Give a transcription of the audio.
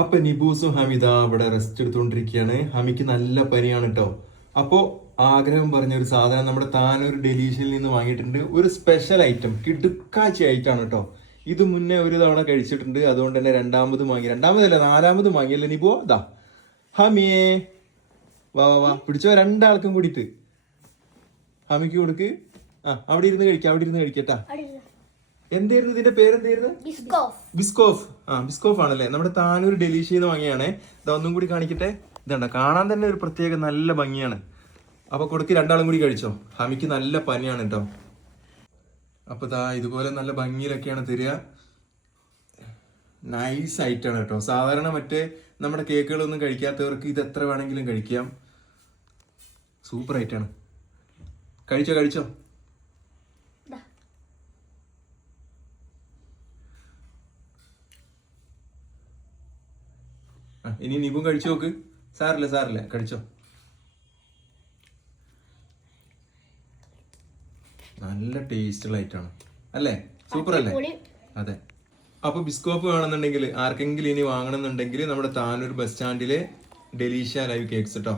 അപ്പൊ നിബൂസും ഹമിത ഇവിടെ റെസ്റ്റ് എടുത്തുകൊണ്ടിരിക്കുകയാണ്. ഹമിക്ക് നല്ല പനിയാണ് കേട്ടോ. അപ്പോ ആഗ്രഹം പറഞ്ഞ ഒരു സാധനം നമ്മുടെ താനൂർ ഡെലീഷ്യയിൽ നിന്ന് വാങ്ങിയിട്ടുണ്ട്. ഒരു സ്പെഷ്യൽ ഐറ്റം, കിടുക്കാച്ചി ആയിട്ടാണ് കേട്ടോ. ഇത് മുന്നേ ഒരു തവണ കഴിച്ചിട്ടുണ്ട്, അതുകൊണ്ട് തന്നെ രണ്ടാമത് വാങ്ങി. രണ്ടാമതല്ല, നാലാമത് വാങ്ങിയല്ലേ നിബോ. ദാ ഹമിയേ, വാ വാ വാ, പിടിച്ചോ. രണ്ടാൾക്കും കൂടിയിട്ട് ഹമിക്ക് കൊടുക്ക്. അവിടെ ഇരുന്ന് കഴിക്കാം, അവിടെ ഇരുന്ന് കഴിക്കട്ടാ. എന്തായിരുന്നു ഇതിന്റെ പേരെന്തായിരുന്നു? ബിസ്കോഫ്. ബിസ്കോഫ് ആണല്ലേ. നമ്മുടെ താനൂർ ഡെലീഷ്യന്ന് വാങ്ങിയാണേ. ഇതൊന്നും കൂടി കാണിക്കട്ടെ. ഇതണ്ട, കാണാൻ തന്നെ ഒരു പ്രത്യേക നല്ല ഭംഗിയാണ്. അപ്പൊ കൊടുക്ക്, രണ്ടാളും കൂടി കഴിച്ചോ. ഹമിക്ക് നല്ല പനിയാണ് കേട്ടോ. അപ്പൊ ദാ ഇതുപോലെ നല്ല ഭംഗിയിലൊക്കെയാണ് തരിക. നൈസ് ആയിട്ടാണ് കേട്ടോ. സാധാരണ മറ്റേ നമ്മുടെ കേക്കുകളൊന്നും കഴിക്കാത്തവർക്ക് ഇത് എത്ര വേണമെങ്കിലും കഴിക്കാം. സൂപ്പർ ആയിട്ടാണ്. കഴിച്ചോ കഴിച്ചോ. ഇനി നിബും കഴിച്ചു നോക്ക്. സാറില്ല കഴിച്ചോ. നല്ല ടേസ്റ്റുള്ള ഐറ്റാണ് അല്ലേ? സൂപ്പർ അല്ലേ? അതെ. അപ്പൊ ബിസ്കോപ്പ് വേണമെന്നുണ്ടെങ്കിൽ, ആർക്കെങ്കിലും ഇനി വാങ്ങണമെന്നുണ്ടെങ്കിൽ നമ്മുടെ താനൂർ ബസ് സ്റ്റാൻഡിലെ ഡെലീഷ്യ ലൈവ് കേക്ക്സ് കേട്ടോ.